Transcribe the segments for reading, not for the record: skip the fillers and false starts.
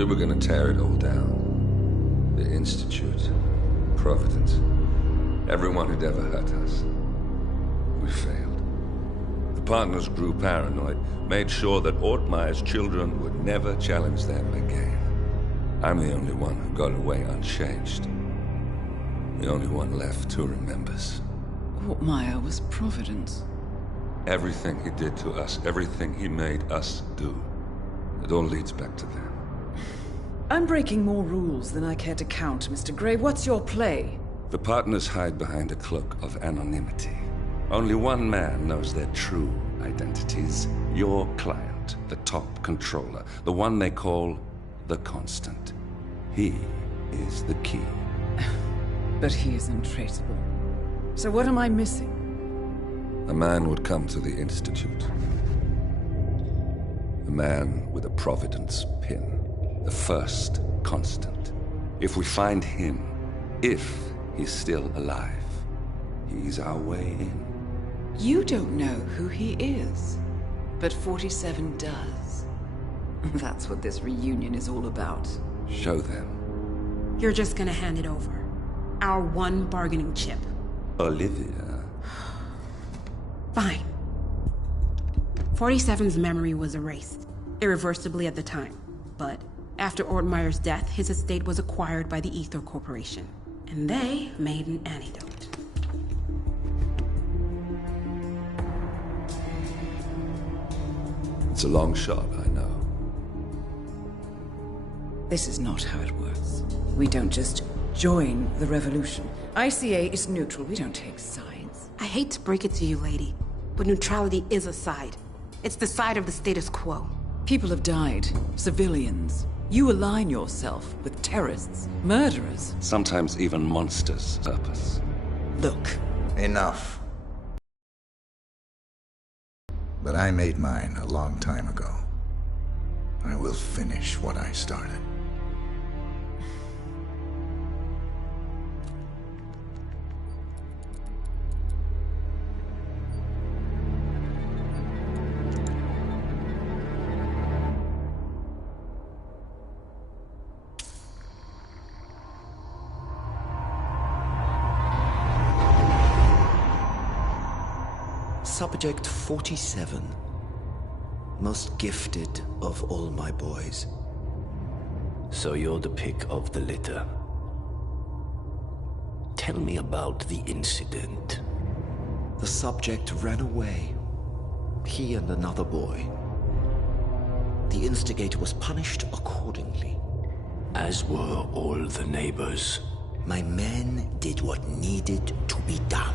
We were gonna tear it all down. The Institute, Providence, everyone who'd ever hurt us. We failed. The partners grew paranoid, made sure that Ortmeyer's children would never challenge them again. I'm the only one who got away unchanged. The only one left who remembers. Ortmeyer was Providence. Everything he did to us, everything he made us do, it all leads back to them. I'm breaking more rules than I care to count, Mr. Gray. What's your play? The partners hide behind a cloak of anonymity. Only one man knows their true identities. Your client, the top controller, the one they call the Constant. He is the key. But he is untraceable. So what am I missing? A man would come to the Institute. A man with a Providence pin. The first Constant. If we find him, if he's still alive, he's our way in. You don't know who he is, but 47 does. That's what this reunion is all about. Show them. You're just gonna hand it over. Our one bargaining chip. Olivia. Fine. 47's memory was erased, irreversibly at the time. But after Ortmeyer's death, his estate was acquired by the Ether Corporation. And they made an antidote. It's a long shot, I know. This is not how it works. We don't just join the revolution. ICA is neutral. We don't take sides. I hate to break it to you, lady, but neutrality is a side. It's the side of the status quo. People have died. Civilians. You align yourself with terrorists, murderers. Sometimes even monsters' purpose. Look. Enough. But I made mine a long time ago. I will finish what I started. Subject 47. Most gifted of all my boys. So you're the pick of the litter. Tell me about the incident. The subject ran away. He and another boy. The instigator was punished accordingly. As were all the neighbors. My men did what needed to be done.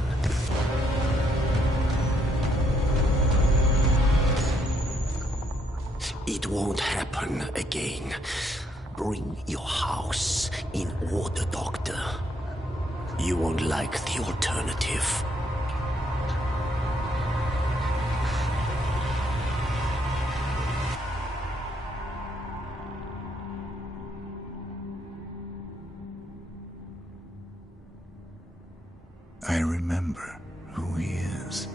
It won't happen again. Bring your house in order, Doctor. You won't like the alternative. I remember who he is.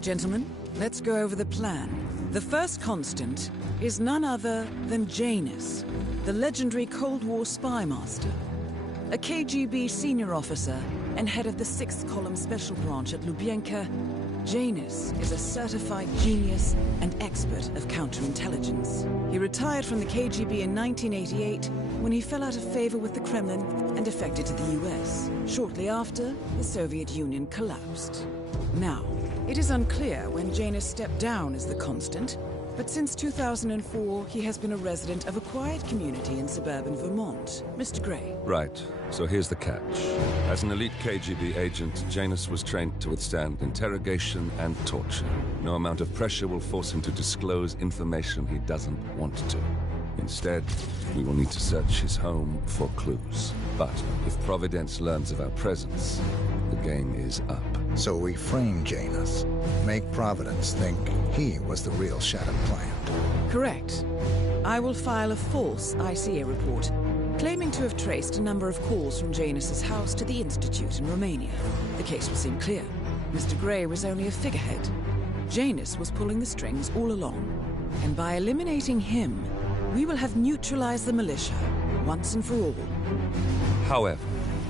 Gentlemen, let's go over the plan. The first Constant is none other than Janus, the legendary Cold War spy master, a KGB senior officer and head of the 6th Column Special Branch at Lubyanka Janus is a certified genius and expert of counterintelligence. He retired from the KGB in 1988 when he fell out of favor with the Kremlin and defected to the US. Shortly after, the Soviet Union collapsed. Now, it is unclear when Janus stepped down as the Constant, but since 2004, he has been a resident of a quiet community in suburban Vermont. Mr. Gray. Right. So here's the catch. As an elite KGB agent, Janus was trained to withstand interrogation and torture. No amount of pressure will force him to disclose information he doesn't want to. Instead, we will need to search his home for clues. But if Providence learns of our presence, the game is up. So we frame Janus, make Providence think he was the real shattered plant. Correct. I will file a false ICA report, claiming to have traced a number of calls from Janus's house to the Institute in Romania. The case will seem clear. Mr. Gray was only a figurehead. Janus was pulling the strings all along. And by eliminating him, we will have neutralized the militia, once and for all. However,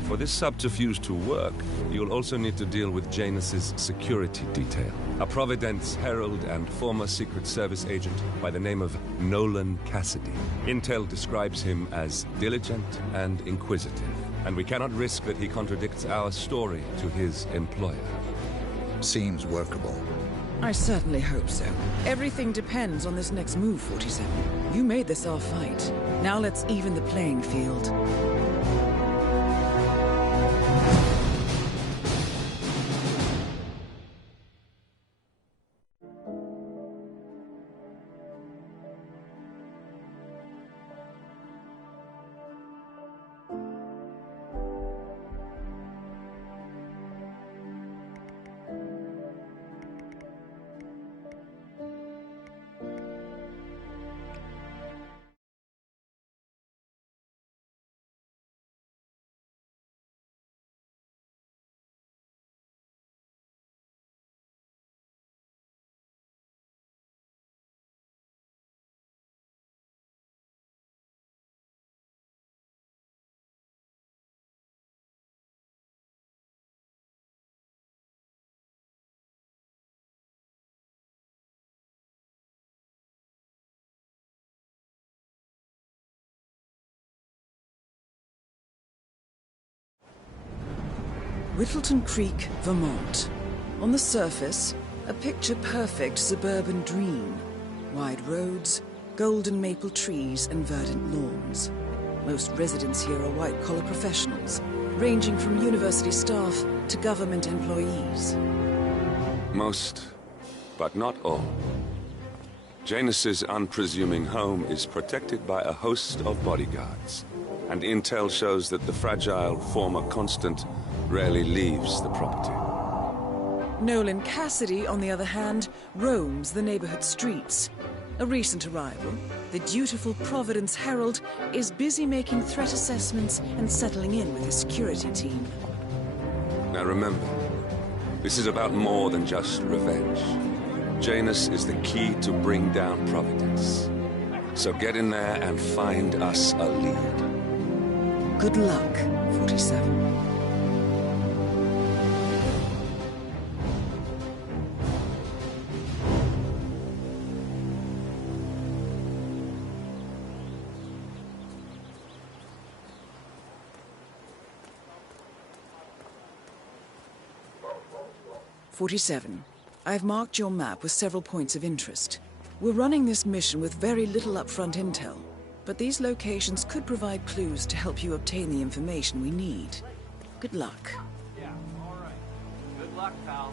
for this subterfuge to work, you'll also need to deal with Janus's security detail. A Providence herald and former Secret Service agent by the name of Nolan Cassidy. Intel describes him as diligent and inquisitive, and we cannot risk that he contradicts our story to his employer. Seems workable. I certainly hope so. Everything depends on this next move, 47. You made this our fight. Now let's even the playing field. Whittleton Creek, Vermont. On the surface, a picture-perfect suburban dream. Wide roads, golden maple trees, and verdant lawns. Most residents here are white-collar professionals, ranging from university staff to government employees. Most, but not all. Janus's unpresuming home is protected by a host of bodyguards, and intel shows that the fragile former Constant rarely leaves the property. Nolan Cassidy, on the other hand, roams the neighborhood streets. A recent arrival, the dutiful Providence Herald is busy making threat assessments and settling in with his security team. Now remember, this is about more than just revenge. Janus is the key to bring down Providence. So get in there and find us a lead. Good luck, 47. I've marked your map with several points of interest. We're running this mission with very little upfront intel, but these locations could provide clues to help you obtain the information we need. Good luck. Yeah, all right. Good luck, pal.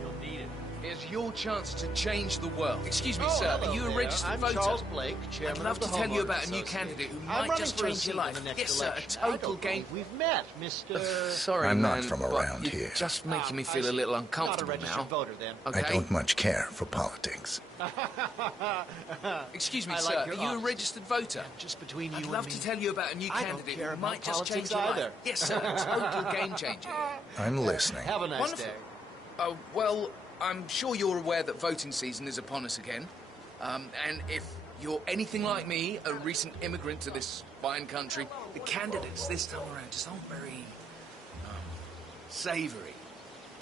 You'll need it. Here's your chance to change the world. Excuse me, sir. hello Are you a there. registered I'm voter? Charles Blake, chairman I'd love of the to tell you Homeowners about a new Association. candidate who I'm might running just for a change seat your in life. the next Yes, sir. A election. I total don't game. believe We've met, Mr. Sorry, I'm not man, from but around you're here. just making me I feel a see. little Not a uncomfortable registered now. voter, then. Okay. I don't much care for politics. Excuse me, I sir. like your Are you a honesty. registered voter? Just between I'd you love and to me. tell you about a new I don't candidate care who about might just change politics your life. either. Yes, sir. A total game changer. I'm listening. Have a nice Wonderful. day. Oh, well, I'm sure you're aware that voting season is upon us again. And if you're anything like me, a recent immigrant to this fine country, the candidates this time around just aren't very, savoury.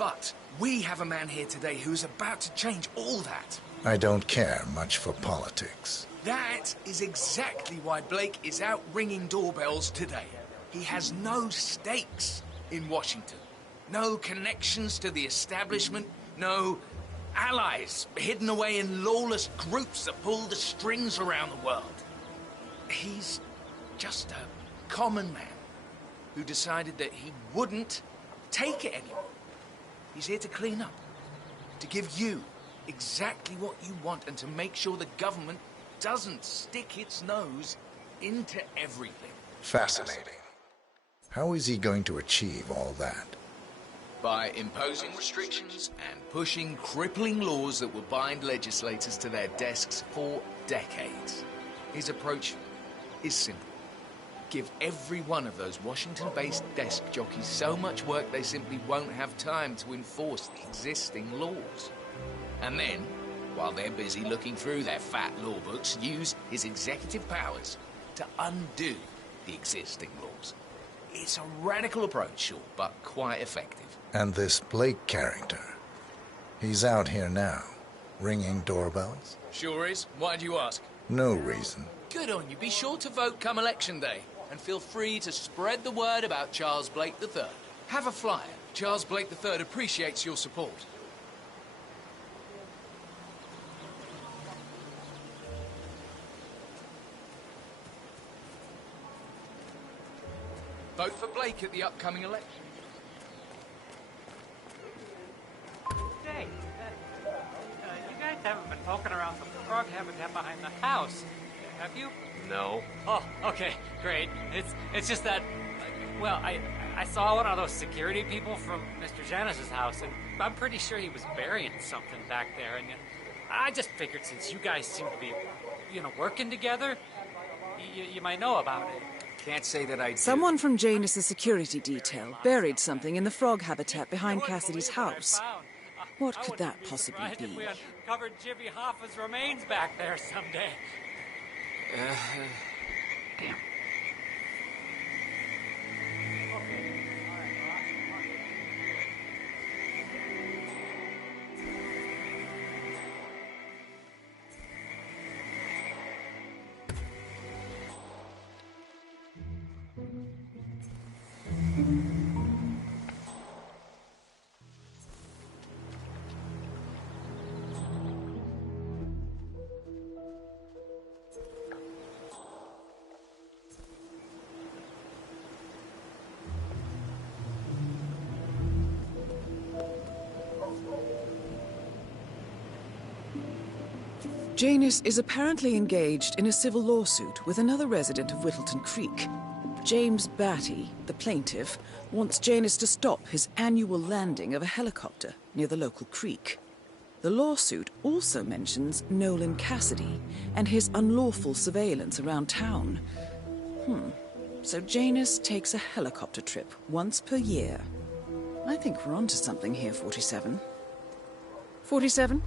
But we have a man here today who's about to change all that. I don't care much for politics. That is exactly why Blake is out ringing doorbells today. He has no stakes in Washington. No connections to the establishment. No allies hidden away in lawless groups that pull the strings around the world. He's just a common man who decided that he wouldn't take it anymore. He's here to clean up, to give you exactly what you want, and to make sure the government doesn't stick its nose into everything. Fascinating. How is he going to achieve all that? By imposing restrictions and pushing crippling laws that will bind legislators to their desks for decades. His approach is simple. Give every one of those Washington-based desk jockeys so much work they simply won't have time to enforce the existing laws. And then, while they're busy looking through their fat law books, use his executive powers to undo the existing laws. It's a radical approach, sure, but quite effective. And this Blake character, he's out here now, ringing doorbells? Sure is. Why do you ask? No reason. Good on you. Be sure to vote come election day. And feel free to spread the word about Charles Blake III. Have a flyer. Charles Blake III appreciates your support. Vote for Blake at the upcoming election. Hey, you guys haven't been poking around the frog habitat behind the house, have you? No. Oh, okay, great. It's just that, well, I saw one of those security people from Mr. Janice's house, and I'm pretty sure he was burying something back there, and I just figured since you guys seem to be, working together, you might know about it. Can't say that I do. Someone from Janus' security detail buried something in the frog habitat behind Cassidy's house. What could that possibly be? If we uncovered Jimmy Hoffa's remains back there someday. Damn. Janus is apparently engaged in a civil lawsuit with another resident of Whittleton Creek. James Batty, the plaintiff, wants Janus to stop his annual landing of a helicopter near the local creek. The lawsuit also mentions Nolan Cassidy and his unlawful surveillance around town. So Janus takes a helicopter trip once per year. I think we're onto something here, 47. 47?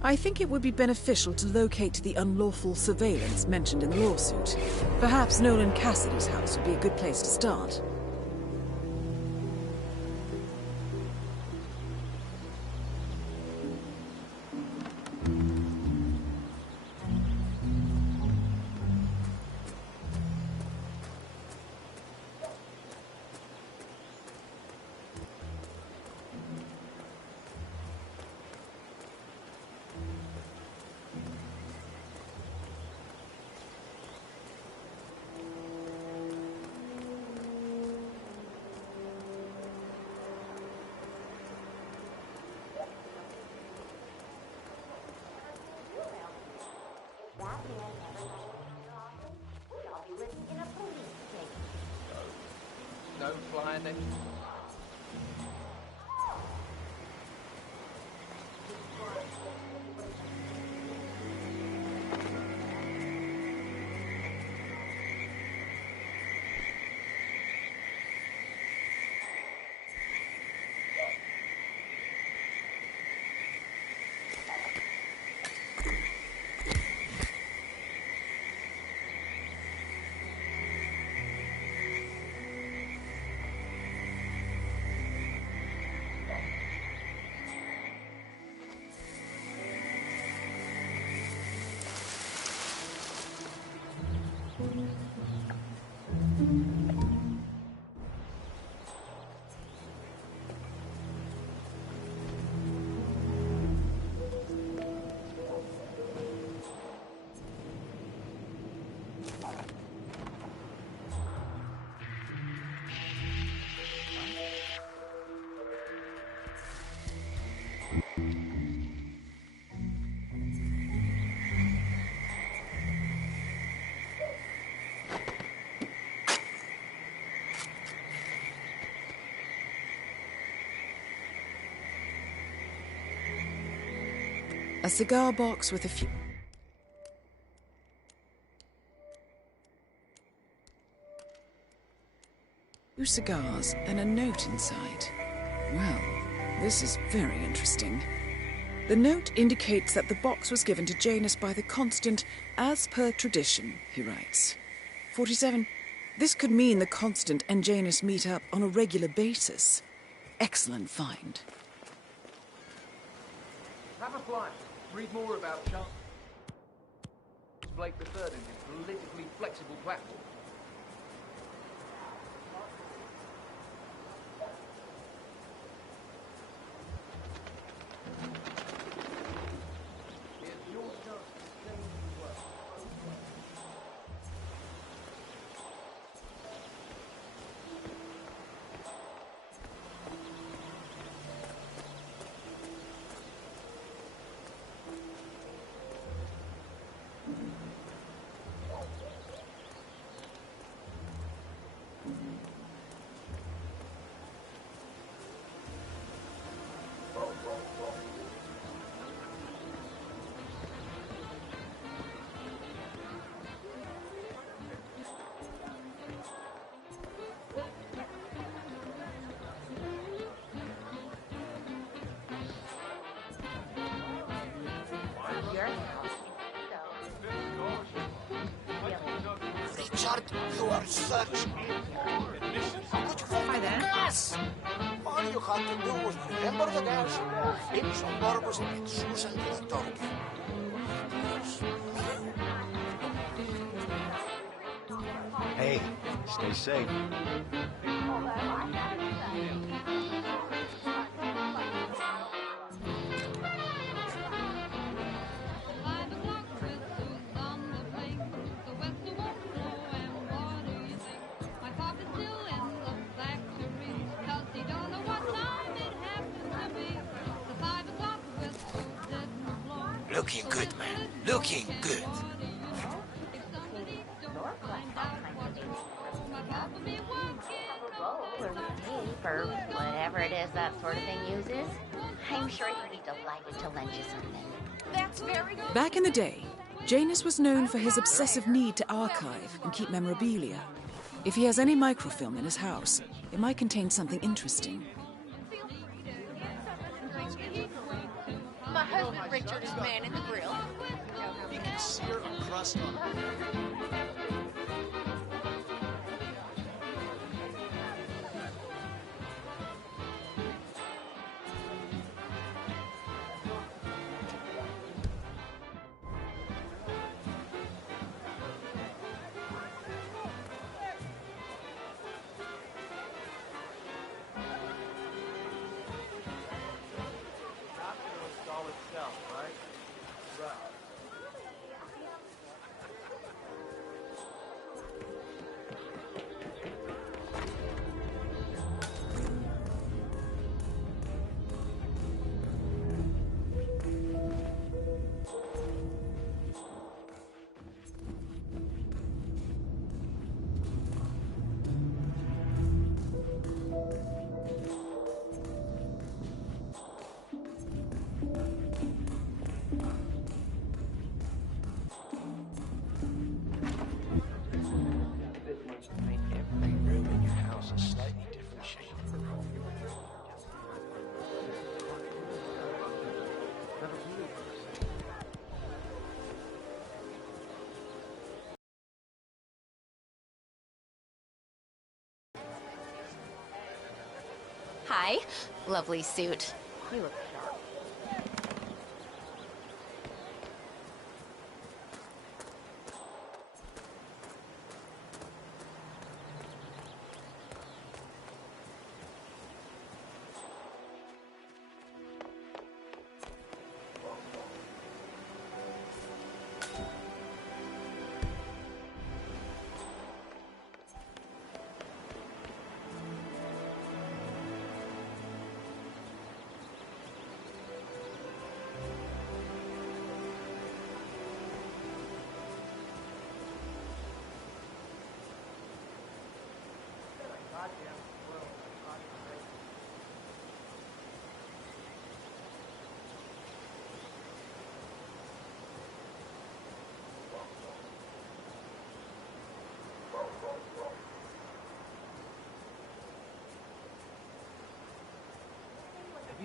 I think it would be beneficial to locate the unlawful surveillance mentioned in the lawsuit. Perhaps Nolan Cassidy's house would be a good place to start. No flyer then? A cigar box with a few cigars and a note inside. Well, this is very interesting. The note indicates that the box was given to Janus by the Constant as per tradition, he writes. 47. This could mean the Constant and Janus meet up on a regular basis. Excellent find. Have a flight. Read more about Charles Blake III and his politically flexible platform. Richard, you are such... Hi there. Gas! All you have to do was remember the gas, flip some bourbons and Susan to the donkey. Hey, stay safe. Looking good, man. Looking good. For whatever it is that sort of thing uses. I'm sure he'd be delighted to lend you something. That's very good. Back in the day, Janus was known for his obsessive need to archive and keep memorabilia. If he has any microfilm in his house, it might contain something interesting. My husband Richard is man in the grill. You can sear a crust on it. Hi. Lovely suit. You look sharp.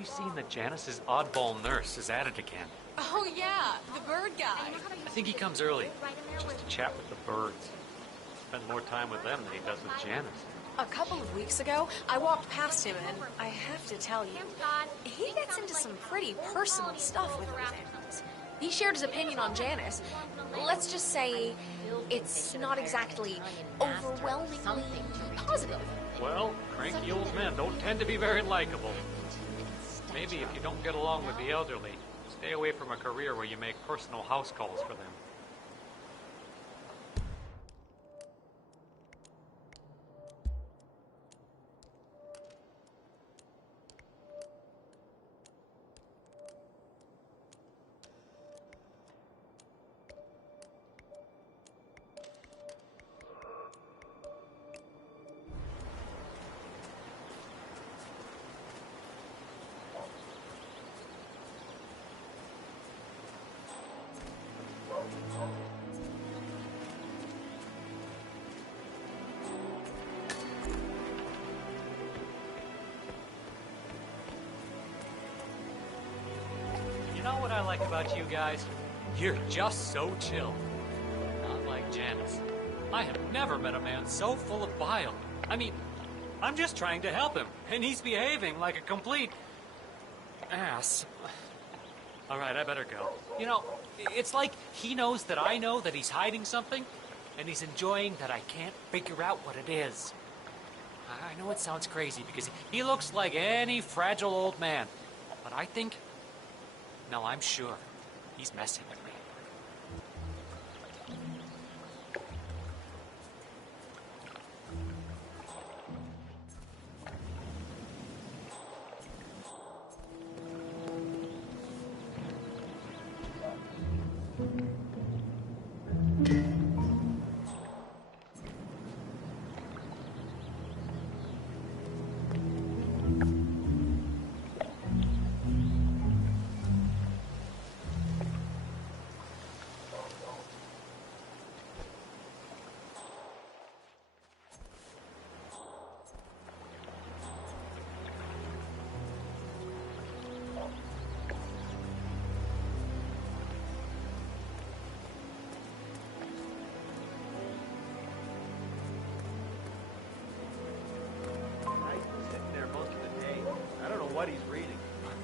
you seen that Janice's oddball nurse is at it again? Oh yeah, the bird guy. I think he comes early, just to chat with the birds. Spend more time with them than he does with Janice. A couple of weeks ago, I walked past him, and I have to tell you, he gets into some pretty personal stuff with those animals. He shared his opinion on Janice. Let's just say it's not exactly overwhelmingly positive. Well, cranky old men don't tend to be very likable. Maybe if you don't get along with the elderly, stay away from a career where you make personal house calls for them. You know what I like about you guys? You're just so chill. Not like Janice. I have never met a man so full of bile. I mean, I'm just trying to help him, and he's behaving like a complete ass. All right, I better go. You know, it's like he knows that I know that he's hiding something, and he's enjoying that I can't figure out what it is. I know it sounds crazy because he looks like any fragile old man, but I think... No, I'm sure. He's messing with me. What he's reading,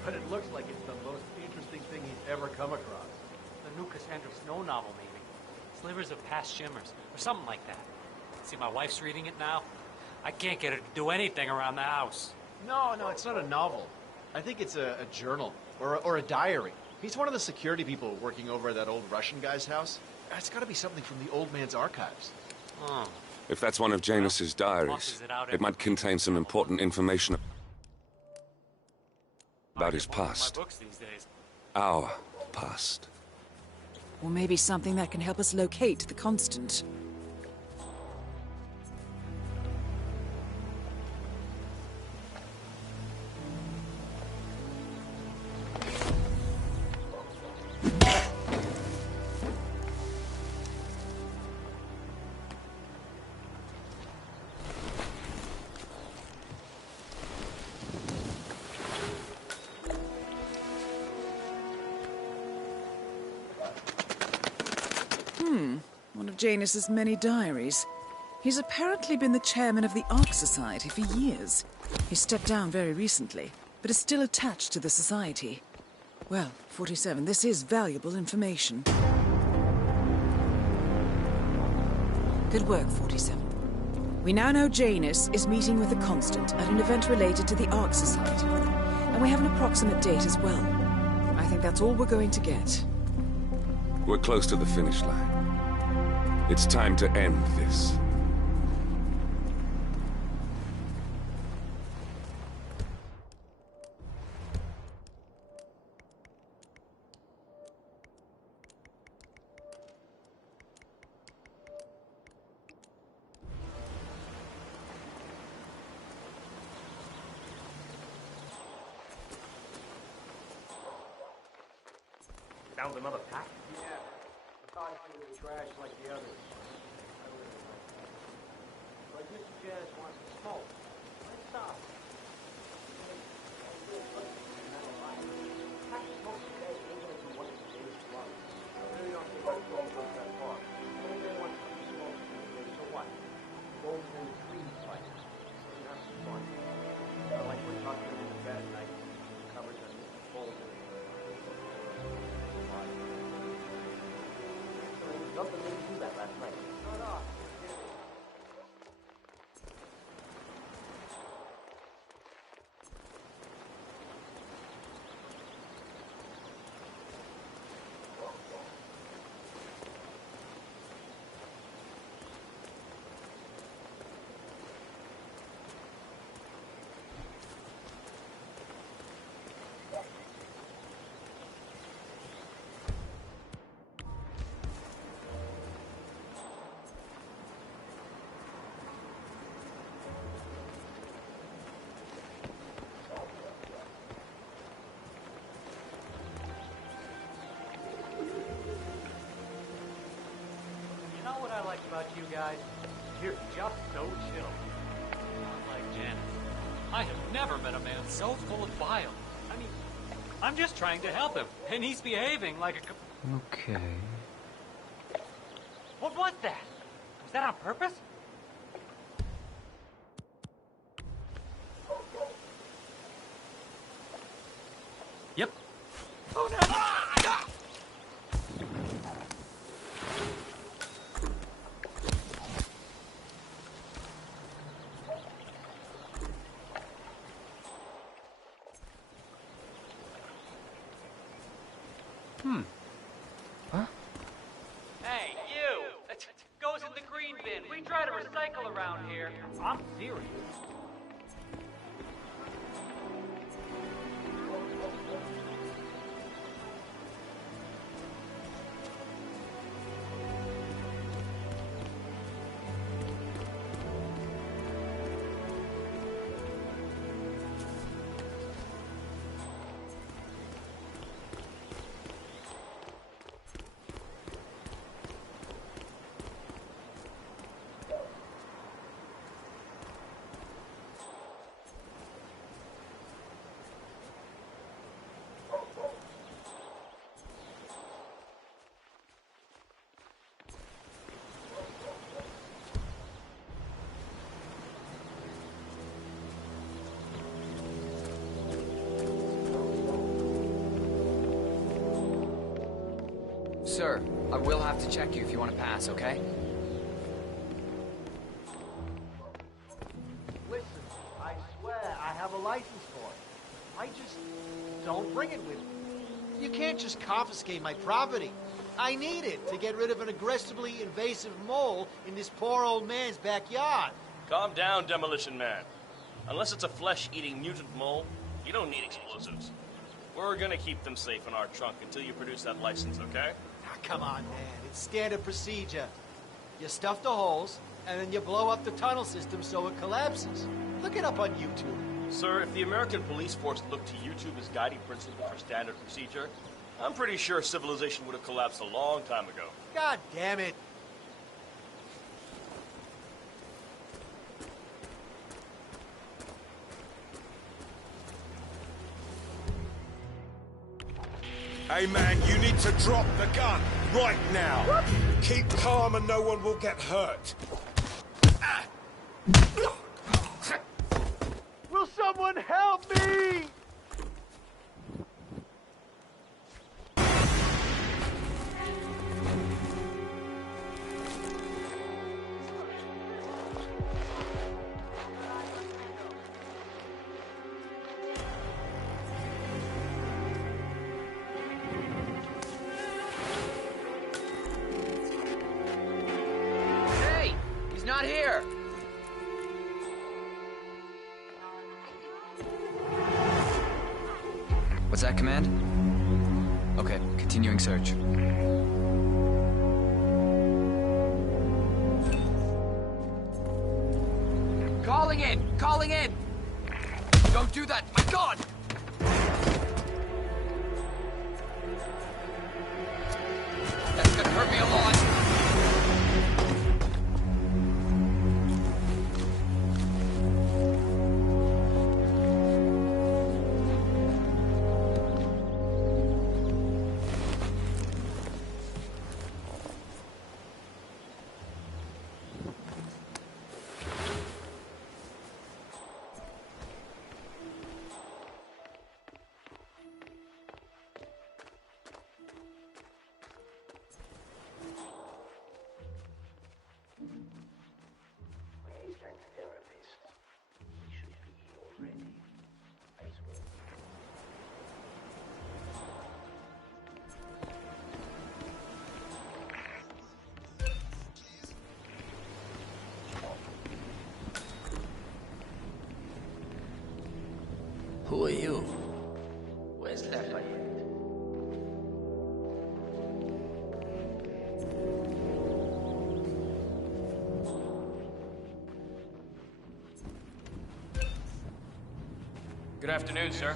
but it looks like it's the most interesting thing he's ever come across. The new Cassandra Snow novel, maybe. Slivers of Past Shimmers, or something like that. See, my wife's reading it now. I can't get her to do anything around the house. No, it's not a novel. I think it's a journal, or a diary. He's one of the security people working over at that old Russian guy's house. It's got to be something from the old man's archives. Oh. If that's one of Janus's diaries, it might contain some important information about his past. Our past. Or maybe something that can help us locate the Constant. One of Janus's many diaries. He's apparently been the chairman of the Ark Society for years. He stepped down very recently, but is still attached to the society. Well, 47, this is valuable information. Good work, 47. We now know Janus is meeting with the Constant at an event related to the Ark Society. And we have an approximate date as well. I think that's all we're going to get. We're close to the finish line. It's time to end this. Found another pack? Yeah. I thought it was trash like the others. But Mr. Janice wants to smoke. Let's stop. about you guys. You're just so chill. Not like Janice. I have never met a man so full of bile. I mean, I'm just trying to help him, and he's behaving like a... Okay. What was that? Was that on purpose? Yep. Oh no! Huh? Hey, you! It goes in the green bin. We try to recycle around here. I'm serious. Sir, I will have to check you if you want to pass, okay? Listen, I swear I have a license for it. I just don't bring it with me. You can't just confiscate my property. I need it to get rid of an aggressively invasive mole in this poor old man's backyard. Calm down, Demolition Man. Unless it's a flesh-eating mutant mole, you don't need explosives. We're gonna keep them safe in our trunk until you produce that license, okay? Ah, come on, man. It's standard procedure. You stuff the holes, and then you blow up the tunnel system so it collapses. Look it up on YouTube. Sir, if the American police force looked to YouTube as guiding principle for standard procedure, I'm pretty sure civilization would have collapsed a long time ago. God damn it. Hey man, you need to drop the gun right now. What? Keep calm and no one will get hurt. Will someone help me? Not here! What's that command? Okay, continuing search. Calling in! Calling in! Don't do that! My God! That's gonna hurt me a lot! Who are you? Where's Lafayette? Good afternoon, sir.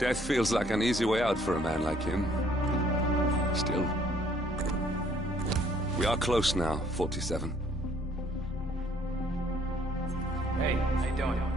Death feels like an easy way out for a man like him. Still. We are close now, 47. Hey, how you doing?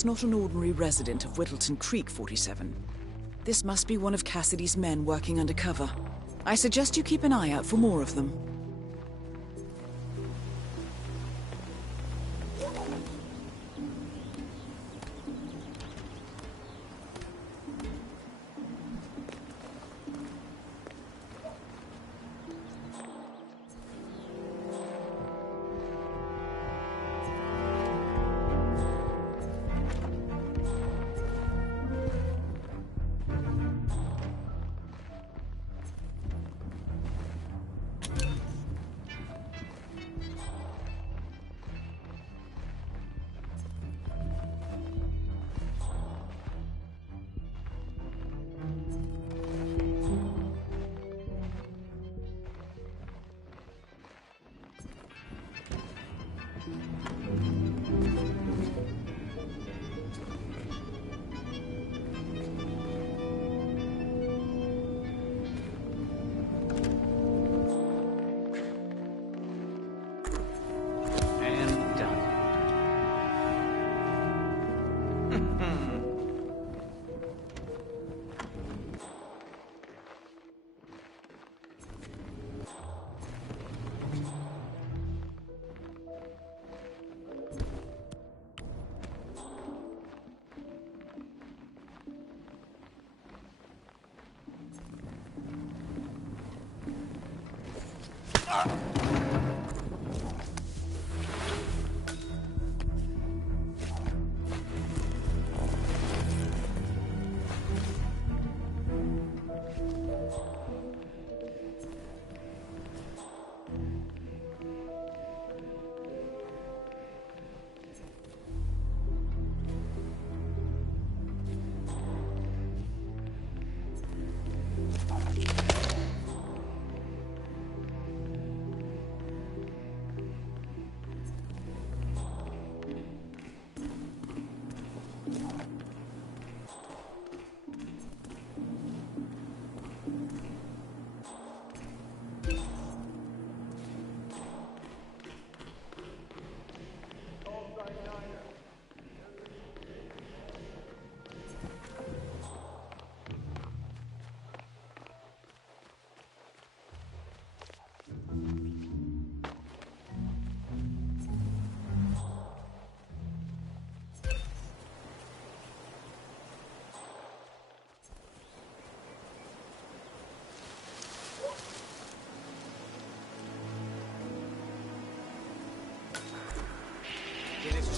That's not an ordinary resident of Whittleton Creek, 47. This must be one of Cassidy's men working undercover. I suggest you keep an eye out for more of them.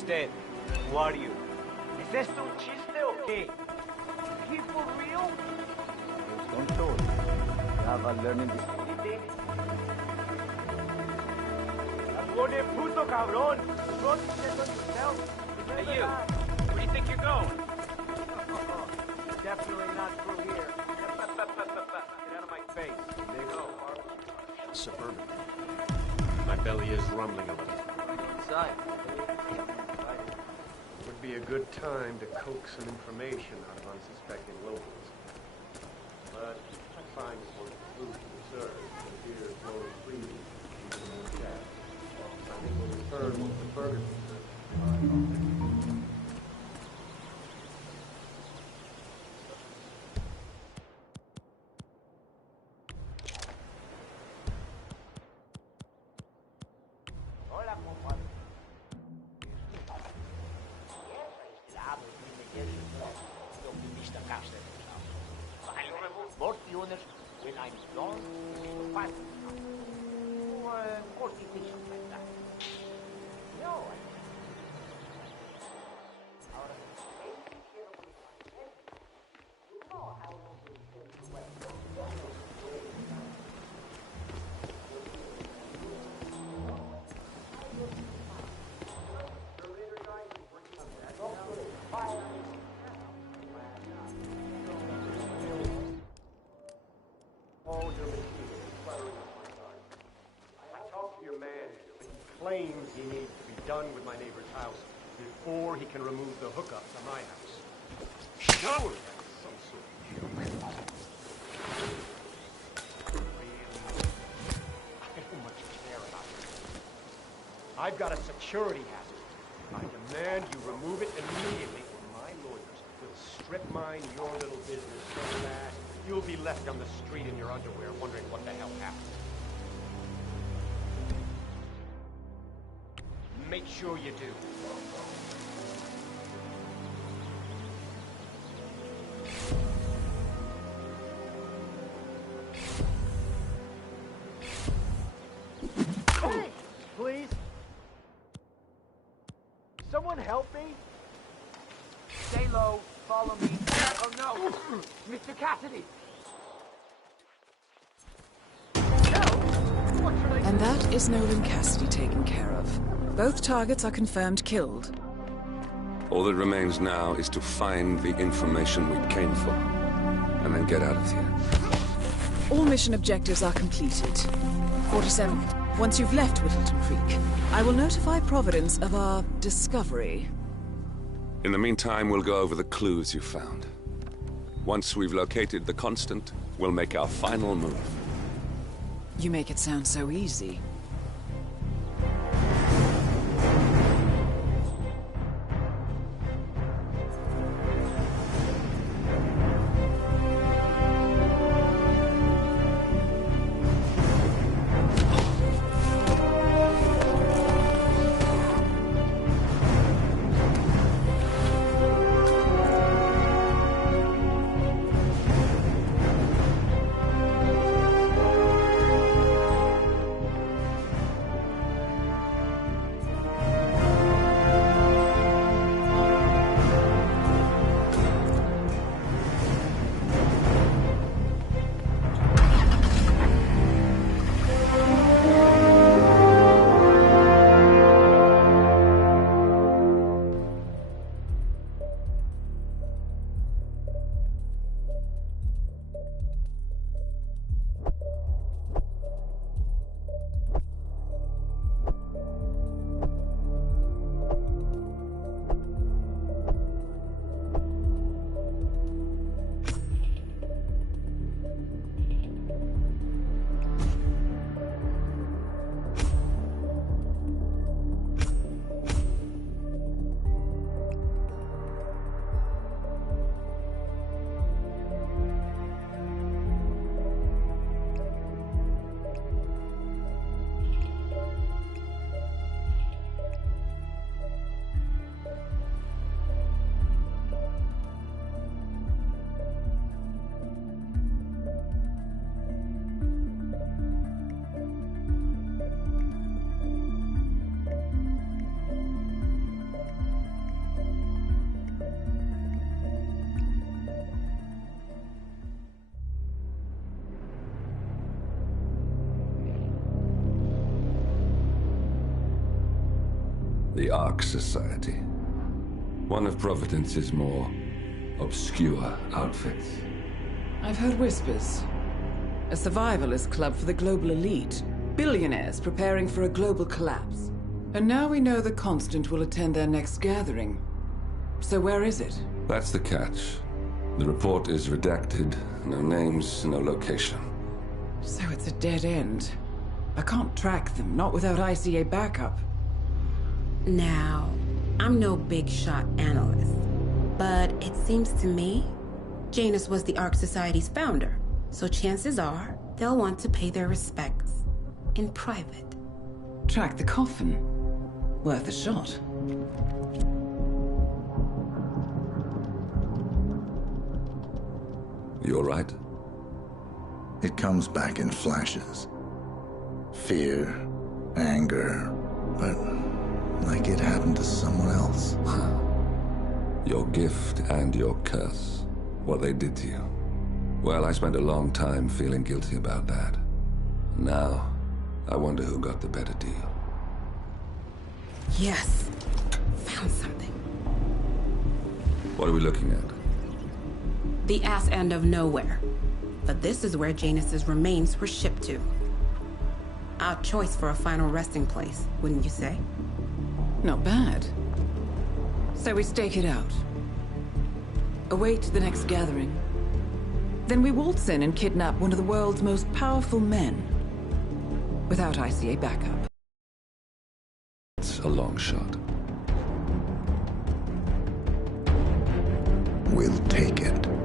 usted? Who are you? ¿Es esto un chiste o qué? Is he for real? Don't talk. You have a learning disability? ¡Pone puto cabrón! Hey, you. Where do you think you're going? Definitely not through here. Get out of my face. There you go. Suburban. My belly is rumbling a little. Inside. Would be a good time to coax some information out of unsuspecting locals. But I find it more conclusion absurd. The beer is flowing freely, even in the chat. I think we'll return once the Ferguson search. When I'm done, fast. Constitution like that. No. Claims he needs to be done with my neighbor's house before he can remove the hookup to my house. Surely that's some sort of joke. I don't much care about this. I've got a security hazard. I demand you remove it immediately, or my lawyers will strip mine your little business so fast you'll be left on the street in your underwear wondering what the hell happened. Make sure you do. Hey, please. Someone help me? Stay low. Follow me. Oh no, Mr. Cassidy. And that is Nolan Cassidy taken care of. Both targets are confirmed killed. All that remains now is to find the information we came for, and then get out of here. All mission objectives are completed. 47. Once you've left Whittleton Creek, I will notify Providence of our discovery. In the meantime, we'll go over the clues you found. Once we've located the Constant, we'll make our final move. You make it sound so easy. The Ark Society. One of Providence's more obscure outfits. I've heard whispers. A survivalist club for the global elite. Billionaires preparing for a global collapse. And now we know the Constant will attend their next gathering. So where is it? That's the catch. The report is redacted. No names, no location. So it's a dead end. I can't track them, not without ICA backup. Now, I'm no big shot analyst, but it seems to me Janus was the Ark Society's founder, so chances are they'll want to pay their respects in private. Track the coffin. Worth a shot. You all right? It comes back in flashes. Fear, anger, but like it happened to someone else. Your gift and your curse. What they did to you. Well, I spent a long time feeling guilty about that. Now, I wonder who got the better deal. Yes. Found something. What are we looking at? The ass end of nowhere. But this is where Janus's remains were shipped to. Odd choice for a final resting place, wouldn't you say? Not bad. So we stake it out. Await the next gathering. Then we waltz in and kidnap one of the world's most powerful men. Without ICA backup. It's a long shot. We'll take it.